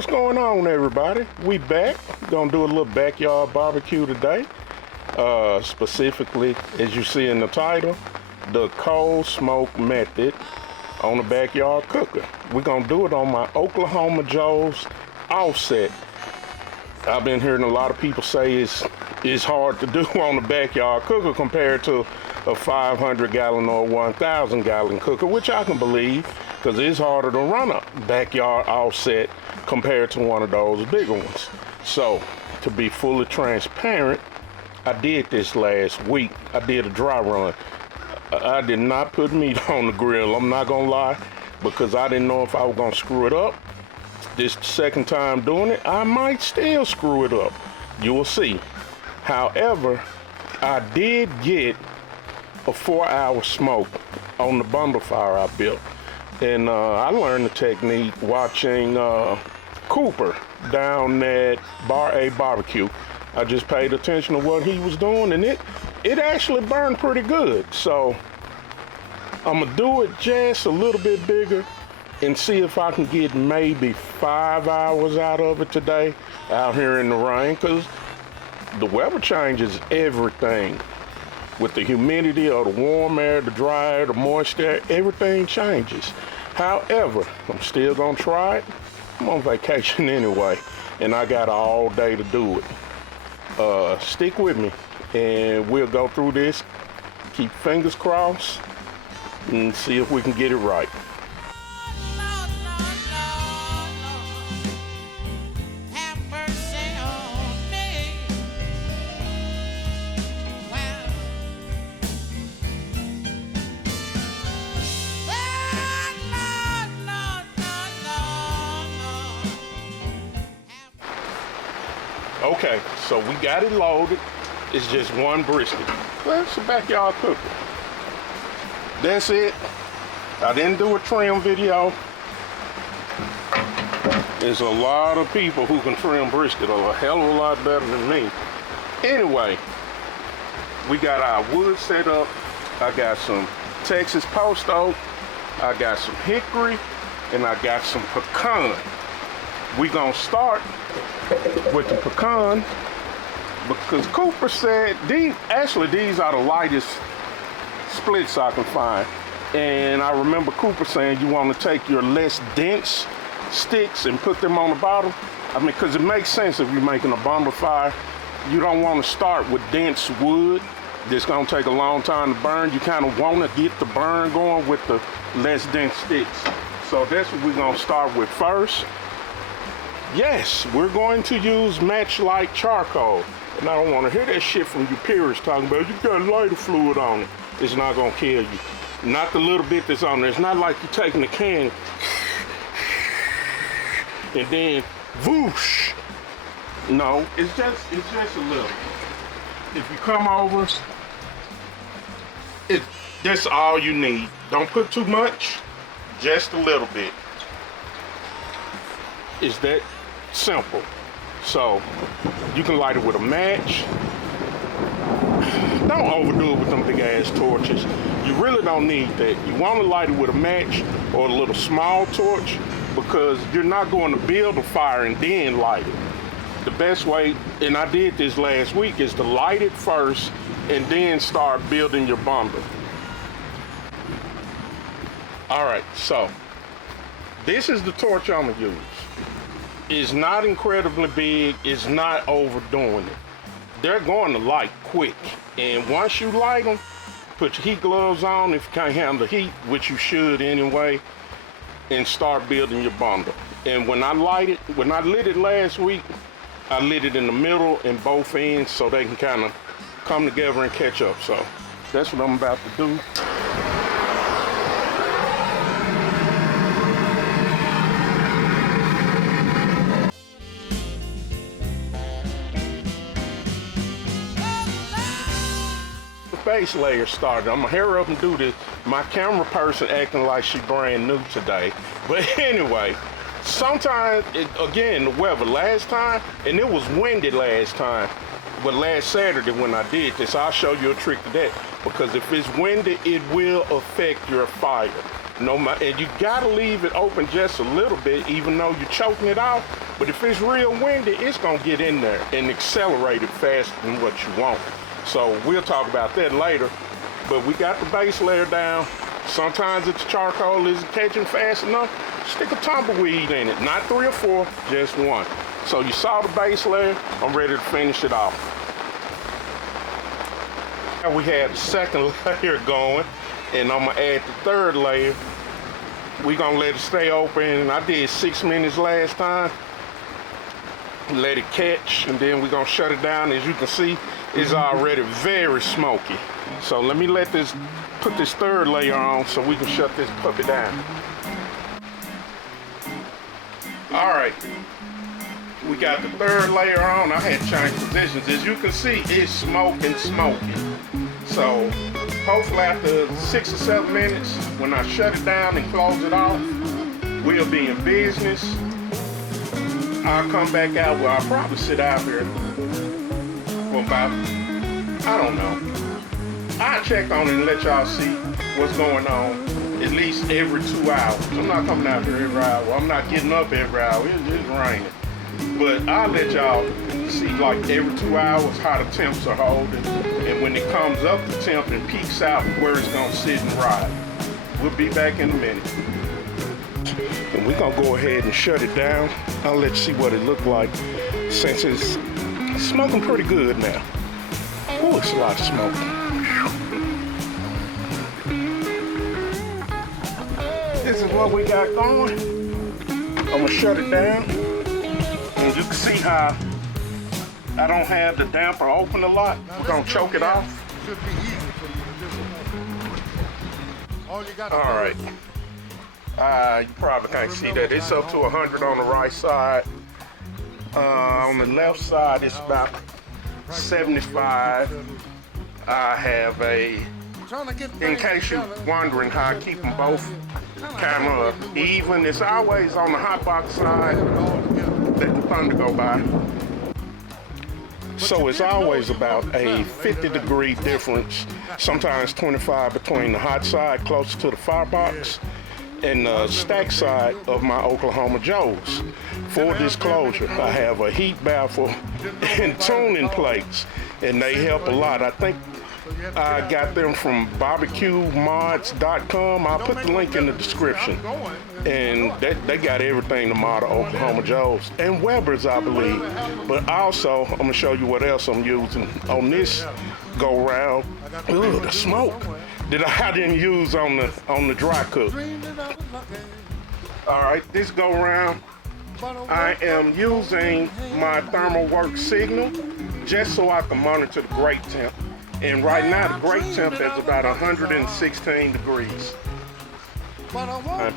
What's going on, everybody? We back. Gonna do a little backyard barbecue today. Specifically, as you see in the title, the cold smoke method on the backyard cooker. We're gonna do it on my Oklahoma Joes offset. I've been hearing a lot of people say it's hard to do on the backyard cooker compared to a 500-gallon or 1,000-gallon cooker, which I can believe, because it's harder to run a backyard offset compared to one of those bigger ones. So, to be fully transparent, I did this last week. I did a dry run. I did not put meat on the grill, I'm not gonna lie, because I didn't know if I was gonna screw it up. This second time doing it, I might still screw it up. You will see. However, I did get a 4-hour smoke on the bundle fire I built. And I learned the technique watching Cooper down at Bar A Barbecue. I just paid attention to what he was doing, and it actually burned pretty good. So I'm gonna do it just a little bit bigger and see if I can get maybe 5 hours out of it today out here in the rain, because the weather changes everything. With the humidity or the warm air, the dry air, the moist air, everything changes. However, I'm still gonna try it. I'm on vacation anyway, and I got all day to do it. Stick with me, and we'll go through this. Keep fingers crossed, and see if we can get it right. Okay, so we got it loaded. It's just one brisket. Well, it's a backyard cooker. That's it. I didn't do a trim video. There's a lot of people who can trim brisket a hell of a lot better than me. Anyway, we got our wood set up. I got some Texas post oak. I got some hickory, and I got some pecan. We gonna start with the pecan because Cooper said these are the lightest splits I can find. And I remember Cooper saying you want to take your less dense sticks and put them on the bottom. I mean, because it makes sense if you're making a bundle fire. You don't want to start with dense wood. It's gonna take a long time to burn. You kind of want to get the burn going with the less dense sticks. So that's what we're gonna start with first. Yes, we're going to use match-like charcoal. And I don't want to hear that shit from you peers talking about you got lighter fluid on it. It's not going to kill you. Not the little bit that's on there. It's not like you're taking a can and then whoosh. No, it's just a little. If you come over, that's all you need. Don't put too much, just a little bit. Is that simple? So you can light it with a match. Don't overdo it with them big ass torches. You really don't need that. You want to light it with a match or a little small torch, because you're not going to build a fire and then light it. The best way, and I did this last week, is to light it first and then start building your bundle. All right, so this is the torch I'm gonna use. It's not incredibly big, it's not overdoing it. They're going to light quick. And once you light them, put your heat gloves on if you can't handle the heat, which you should anyway, and start building your bundle. And when I lit it last week, I lit it in the middle and both ends so they can kind of come together and catch up. So that's what I'm about to do. Base layer started. I'm gonna hurry up and do this. My camera person acting like she brand new today. But anyway, sometimes, again, the weather last time, and it was windy last time, but last Saturday when I did this, I'll show you a trick to that. Because if it's windy, it will affect your fire. And you gotta leave it open just a little bit, even though you're choking it off. But if it's real windy, it's gonna get in there and accelerate it faster than what you want. So we'll talk about that later. But we got the base layer down. Sometimes if the charcoal isn't catching fast enough, stick a tumbleweed in it. Not 3 or 4, just 1. So you saw the base layer, I'm ready to finish it off. Now we have the second layer going, and I'm gonna add the 3rd layer. We're gonna let it stay open. I did 6 minutes last time. Let it catch, and then we're gonna shut it down. As you can see, it's already very smoky. So let me put this 3rd layer on so we can shut this puppy down. All right, we got the 3rd layer on. I had changed positions. As you can see, it's smoking. So hopefully after 6 or 7 minutes, when I shut it down and close it off, we'll be in business. I'll come back out. Well, I'll probably sit out here for about, I don't know. I'll check on it and let y'all see what's going on at least every 2 hours. I'm not coming out here every hour. I'm not getting up every hour. It's raining. But I'll let y'all see like every 2 hours how the temps are holding. And when it comes up the temp and peaks out, where it's gonna sit and ride. We'll be back in a minute. And we're gonna go ahead and shut it down. I'll let you see what it looked like since it's smoking pretty good now. Oh, it's a lot of smoke. This is what we got going. I'm gonna shut it down. And you can see how I don't have the damper open a lot. We're gonna choke it off. All right. You probably can't see that. It's up to 100 on the right side. On the left side, it's about 75. I have in case you're wondering how I keep them both kind of even, it's always on the hot box side that the thunder go by. So it's always about a 50-degree difference, sometimes 25 between the hot side closer to the firebox and the stack side of my Oklahoma Joes. Full disclosure, I have a heat baffle and tuning plates, and they help a lot. I think I got them from barbecuemods.com. I'll put the link in the description. And they got everything to model Oklahoma Joes and Weber's, I believe. But also, I'm gonna show you what else I'm using on this go round. Ooh, the smoke that I didn't use on the dry cook. All right, this go round, I am using my thermal work signal just so I can monitor the grate temp. And right now the grate temp is about 116 degrees. I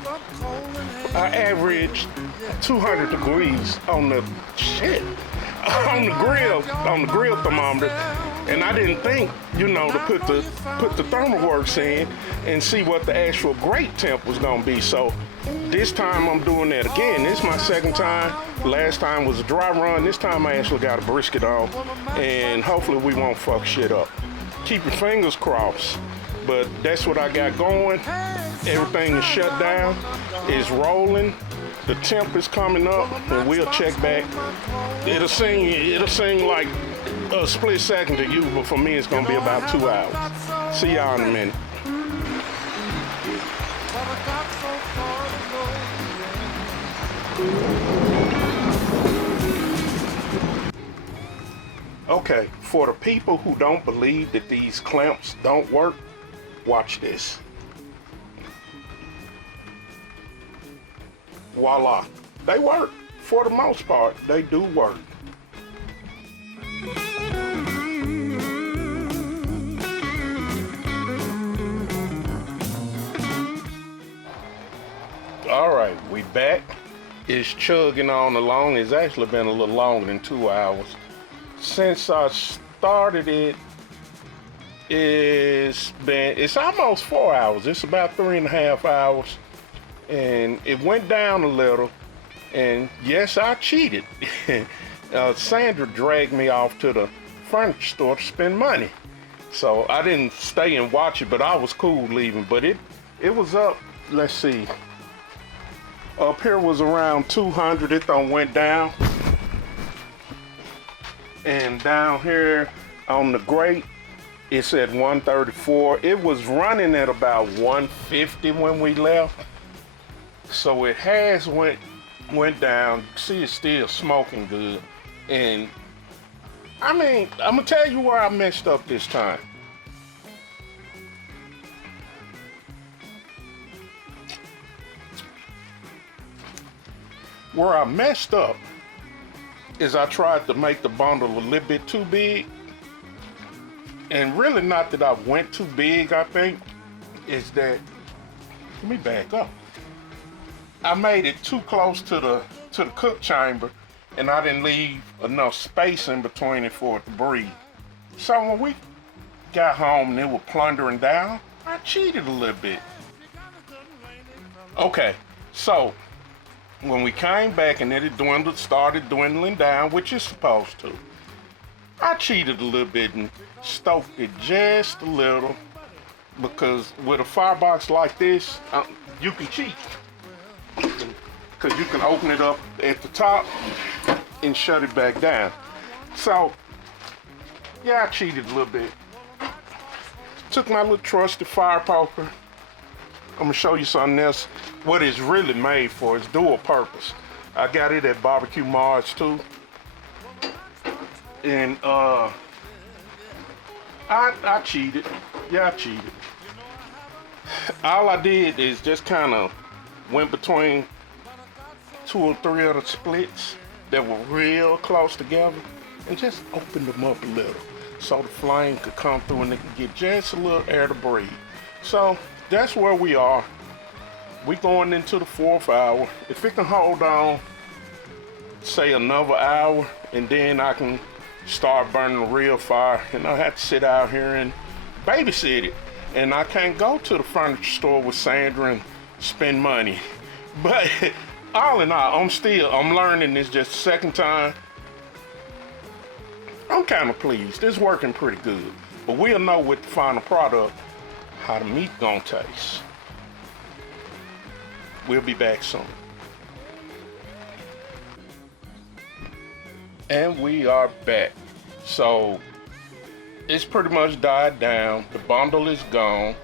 averaged 200 degrees on the grill thermometer, and I didn't think, to put the thermal works in and see what the actual grate temp was gonna be. So this time I'm doing that again. This is my 2nd time. Last time was a dry run. This time I actually got a brisket on, and hopefully we won't fuck shit up. Keep your fingers crossed. But that's what I got going. Everything is shut down. It's rolling. The temp is coming up, and we'll check back. It'll seem like a split second to you, but for me it's gonna be about 2 hours. See y'all in a minute. Okay, for the people who don't believe that these clamps don't work, watch this. Voila, they work. For the most part, they do work. All right, we back. It's chugging on along. It's actually been a little longer than 2 hours. Since I started it, it's almost 4 hours. It's about 3.5 hours. And it went down a little. And yes, I cheated. Sandra dragged me off to the furniture store to spend money. So I didn't stay and watch it, but I was cool leaving. But it was up let's see. Up here was around 200. It done went down. And down here on the grate, it's at 134. It was running at about 150 when we left. So it has went down. See, it's still smoking good. And I mean, I'm gonna tell you where I messed up this time. Where I messed up is I tried to make the bundle a little bit too big. And really not that I went too big, I think, is that, let me back up. I made it too close to the cook chamber, and I didn't leave enough space in between it for it to breathe. So when we got home and it was plundering down, I cheated a little bit. Okay, so when we came back and then it started dwindling down, which it's supposed to, I cheated a little bit and stoked it just a little, because with a firebox like this, you can cheat. Because you can open it up at the top and shut it back down. So, yeah, I cheated a little bit. Took my little trusty fire poker. I'm gonna show you something else. What it's really made for is dual purpose. I got it at Barbecue Mars too. And I cheated. Yeah, I cheated. All I did is just kind of went between 2 or 3 other splits that were real close together and just opened them up a little so the flame could come through and it could get just a little air to breathe. So that's where we are. We going into the 4th hour. If it can hold on, say another hour, and then I can start burning the real fire, and I have to sit out here and babysit it. And I can't go to the furniture store with Sandra and spend money. But all in all, I'm learning this just the second time. I'm kind of pleased. It's working pretty good. But we'll know with the final product how the meat gonna taste. We'll be back soon. And we are back. So it's pretty much died down. The bundle is gone,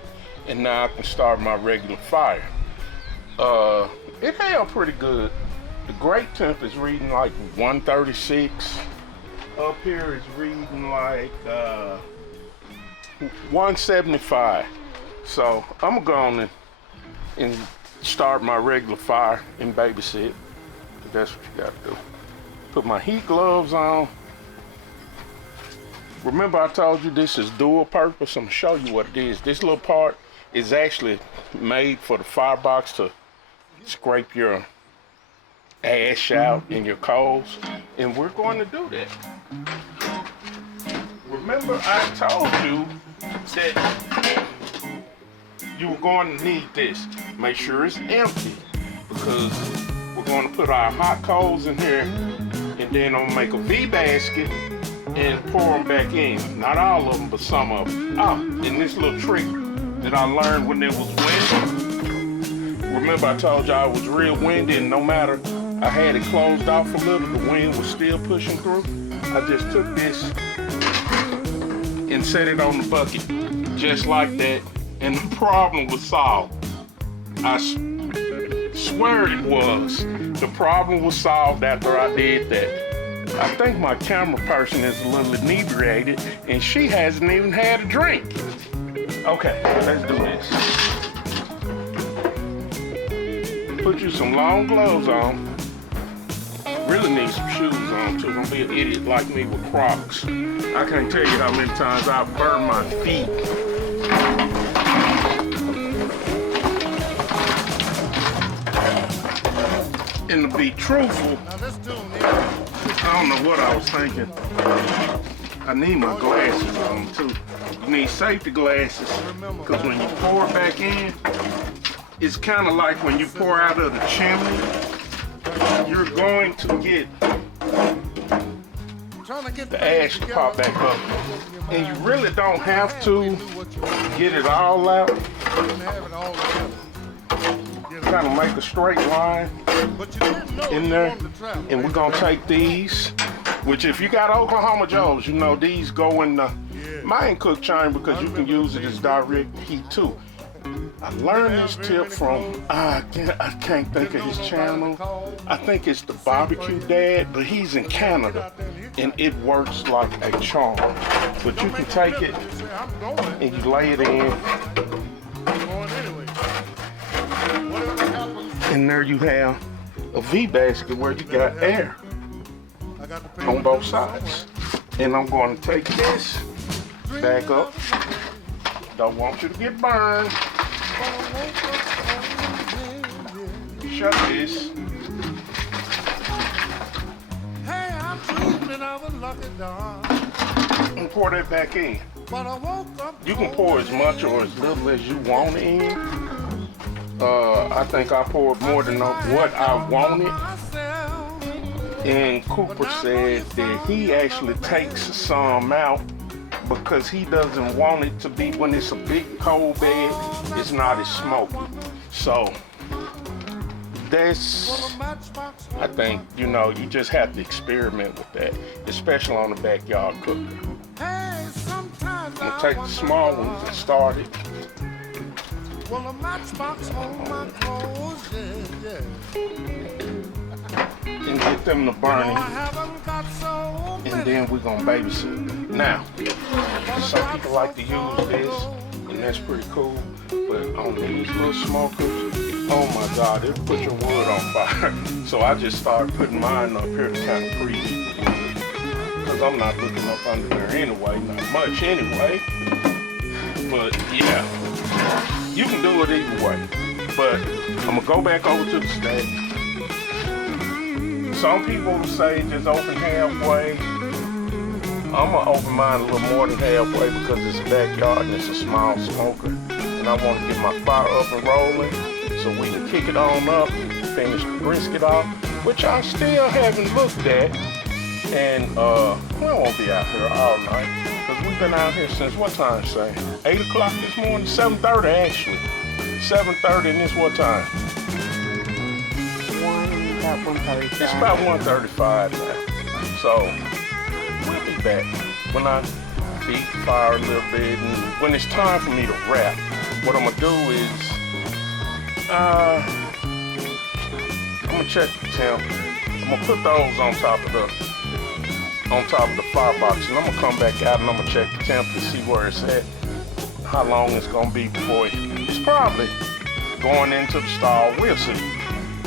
and now I can start my regular fire. It held pretty good. The grate temp is reading like 136. Up here is reading like 175. So I'm going and start my regular fire and babysit. That's what you got to do. Put my heat gloves on. Remember I told you this is dual purpose? I'm gonna show you what it is. This little part is actually made for the firebox to scrape your ash out and your coals, and we're going to do that. Remember I told you that you were going to need this. Make sure it's empty, because we're going to put our hot coals in here, and then I'm gonna make a V basket and pour them back in. Not all of them, but some of them. Oh, and this little trick that I learned when it was windy. Remember I told y'all it was real windy, and no matter I had it closed off a little, the wind was still pushing through. I just took this and set it on the bucket, just like that, and the problem was solved. I swear it was. The problem was solved after I did that. I think my camera person is a little inebriated, and she hasn't even had a drink. Okay, let's do this. Put you some long gloves on. Really need some shoes on too. Don't be an idiot like me with Crocs. I can't tell you how many times I've burned my feet. And to be truthful, I don't know what I was thinking. I need my glasses on too. You need safety glasses, because when you pour it back in, it's kind of like when you pour out of the chimney, you're going to get the ash to pop back up. And you really don't have to get it all out. kind of make a straight line in there. And we're gonna take these, which if you got Oklahoma Joes, you know these go in the main cook chamber because you can use it as direct heat too. I learned this tip from, I can't think of his channel. I think it's the Barbecue Dad, but he's in Canada and it works like a charm. But you can take it and you lay it in. And there you have a V basket where you got air on both sides. And I'm going to take this back up. Don't want you to get burned. Shut this. And pour that back in. You can pour as much or as little as you want in. I think I poured more than what I wanted. And Cooper said that he actually takes some out because he doesn't want it to be, when it's a big cold bed, it's not as smoky. So this, I think, you know, you just have to experiment with that, especially on the backyard cooker. I'm gonna take the small ones and start it. And get them to burning, and then we're gonna babysit. Now, some people like to use this, and that's pretty cool, but on these little smokers, oh my God, it'll put your wood on fire. So I just started putting mine up here to kind of preheat the wood, because I'm not looking up under there anyway, not much anyway. But yeah, you can do it either way. But I'm gonna go back over to the stack. Some people will say just open halfway. I'm gonna open mine a little more than halfway because it's a backyard and it's a small smoker. And I want to get my fire up and rolling so we can kick it on up and finish the brisket off, which I still haven't looked at. And we won't be out here all night because we've been out here since what time, say? 8 o'clock this morning? 7:30 actually. 7:30, and it's what time? It's about 1:35 now. So we'll be back when I beat the fire a little bit, and when it's time for me to wrap, what I'm gonna do is I'm gonna check the temp. I'm gonna put those on top of the firebox, and I'm gonna come back out and I'm gonna check the temp to see where it's at, how long it's gonna be before it's probably going into the stall. We'll see.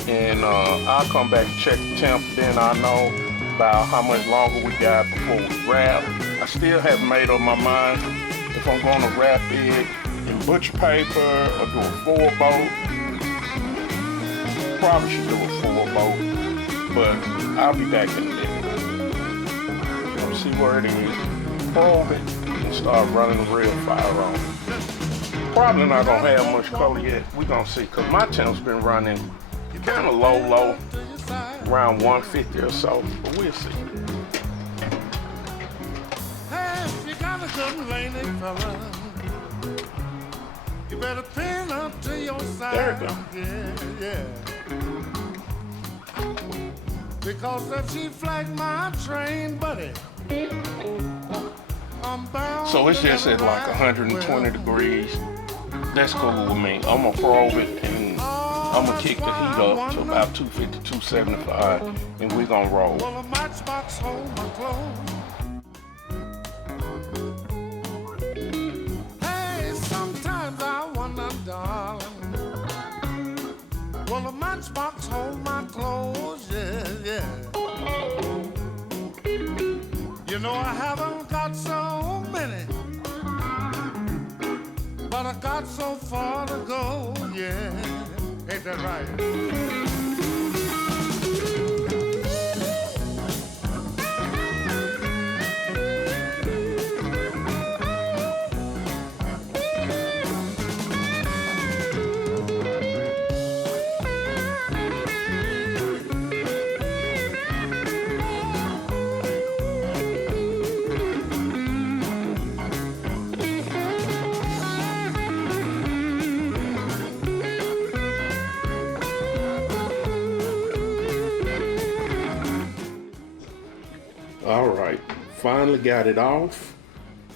And I'll come back and check the temp, then I know about how much longer we got before we wrap. I still haven't made up my mind if I'm gonna wrap it in butcher paper or do a 4-bolt. Probably should do a 4-bolt, but I'll be back in a minute. Let's see where it is, probe it, and start running the real fire on it. Probably not gonna have much color yet. We're gonna see, cause my temp's been running kind of low, around 150 or so, but we'll see. Hey, you got a good lady fella, you better pin up to your side. There we go. Yeah. Because if she flag my train, buddy, I'm bound. So it's just at like 120 degrees. That's cool with me. I'm gonna probe it and I'm gonna kick the heat up to about 250, 275, and we're gonna roll. Well, a matchbox hold my clothes. Hey, sometimes I wonder, darling, will a matchbox hold my clothes? Yeah. You know I haven't got so many, but I got so far to go, yeah. Ain't that right? finally got it off.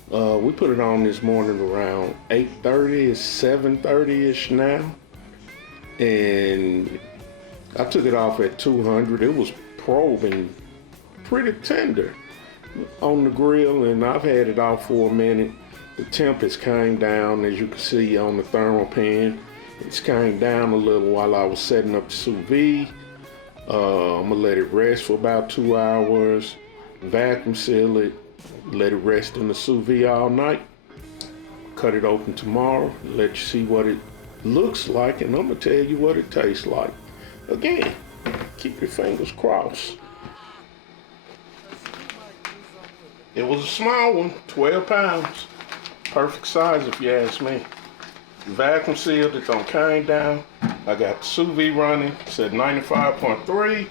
We put it on this morning around 8:30, it's 7:30ish now. And I took it off at 200. It was probing pretty tender on the grill, and I've had it off for a minute. The temp has came down, as you can see on the thermal pan. It's came down a little while I was setting up the sous vide. I'm gonna let it rest for about 2 hours, vacuum seal it, let it rest in the sous vide all night. Cut it open tomorrow, let you see what it looks like, and I'm gonna tell you what it tastes like. Again, keep your fingers crossed. It was a small one, 12 pounds. Perfect size if you ask me. Vacuum sealed, it done came down. I got the sous vide running, it's at 95.3.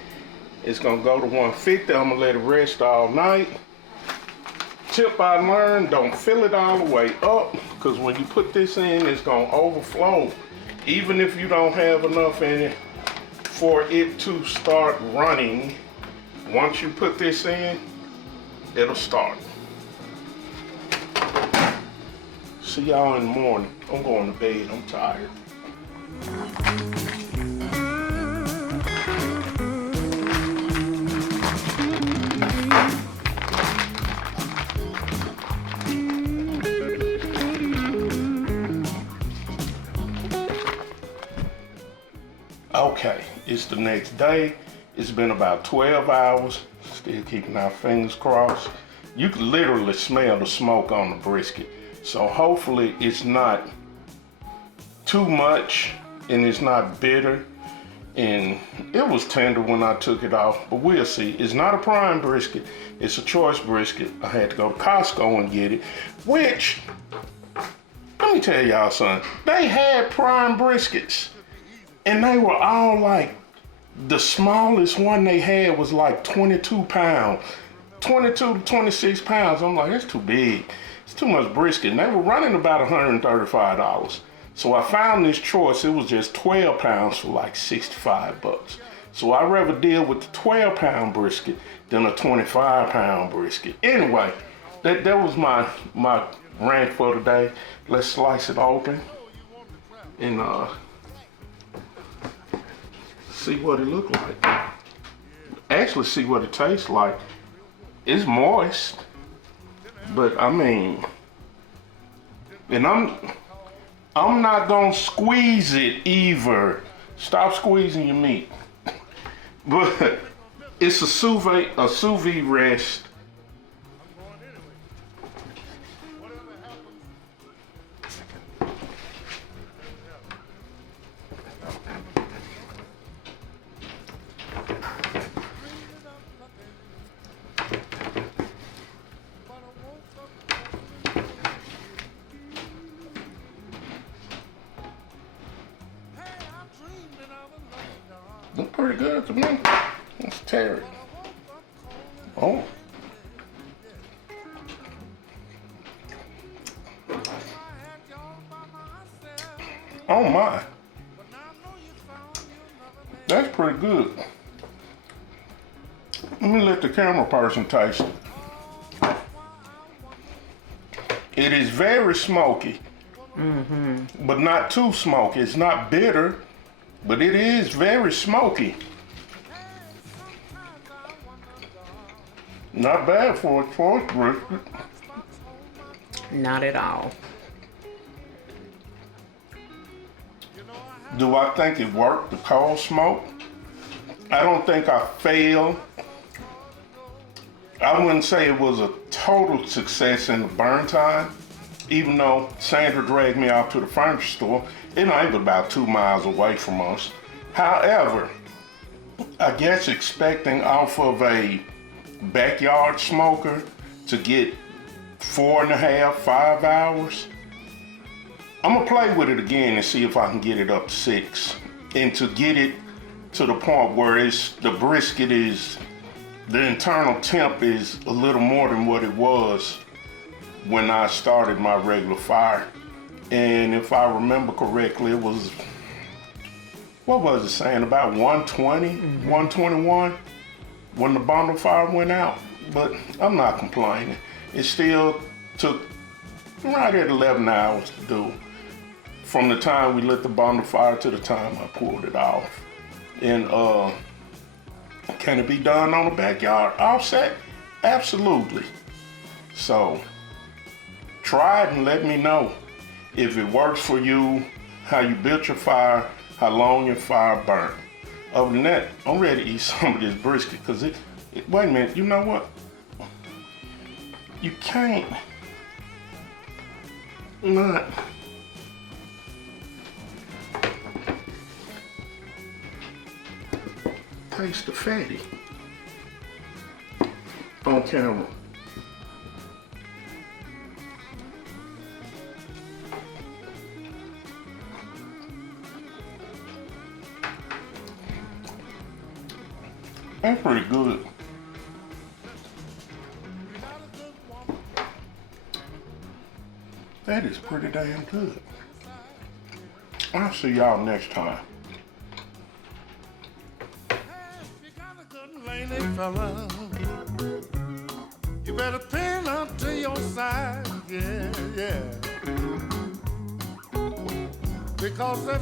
It's gonna go to 150, I'm gonna let it rest all night. Tip I learned, don't fill it all the way up, because when you put this in, it's gonna overflow. Even if you don't have enough in it for it to start running, once you put this in, it'll start. See y'all in the morning. I'm going to bed, I'm tired. Okay, it's the next day. It's been about 12 hours. Still keeping our fingers crossed. You can literally smell the smoke on the brisket. So hopefully it's not too much and it's not bitter. And it was tender when I took it off, but we'll see. It's not a prime brisket, it's a choice brisket. I had to go to Costco and get it, which, let me tell y'all something. They had prime briskets and they were all like, the smallest one they had was like 22 pounds, 22 to 26 pounds. I'm like, that's too big. It's too much brisket. And they were running about $135. So I found this choice. It was just 12 pounds for like 65 bucks. So I'd rather deal with the 12-pound brisket than a 25-pound brisket. Anyway, that was my rant for today. Let's slice it open and see what it look like. Actually see what it tastes like. It's moist, but I mean, and I'm not gonna squeeze it either. Stop squeezing your meat. But it's a sous vide rest. Look pretty good to me. Let's tear it. Oh. Oh my. That's pretty good. Let me let the camera person taste it. It is very smoky, but not too smoky. It's not bitter, but it is very smoky. Not bad for a choice brisket. Not at all. Do I think it worked, the cold smoke? I don't think I failed. I wouldn't say it was a total success in the burn time, even though Sandra dragged me out to the furniture store. It ain't about 2 miles away from us. However, I guess expecting off of a backyard smoker to get 4.5, 5 hours, I'm gonna play with it again and see if I can get it up to 6. And to get it to the point where the brisket is, the internal temp is a little more than what it was when I started my regular fire. And if I remember correctly, it was, what was it saying, about 120, 121 when the bundle fire went out? but I'm not complaining. It still took right at 11 hours to do. From the time we lit the bonfire to the time I pulled it off. And can it be done on the backyard offset? Absolutely. So try it and let me know if it works for you, how you built your fire, how long your fire burnt. Other than that, I'm ready to eat some of this brisket because wait a minute, you know what? You can't not taste the fatty on camera. That's pretty good. That is pretty damn good. I'll see y'all next time. Lady fella, you better pin up to your side, yeah, yeah. Because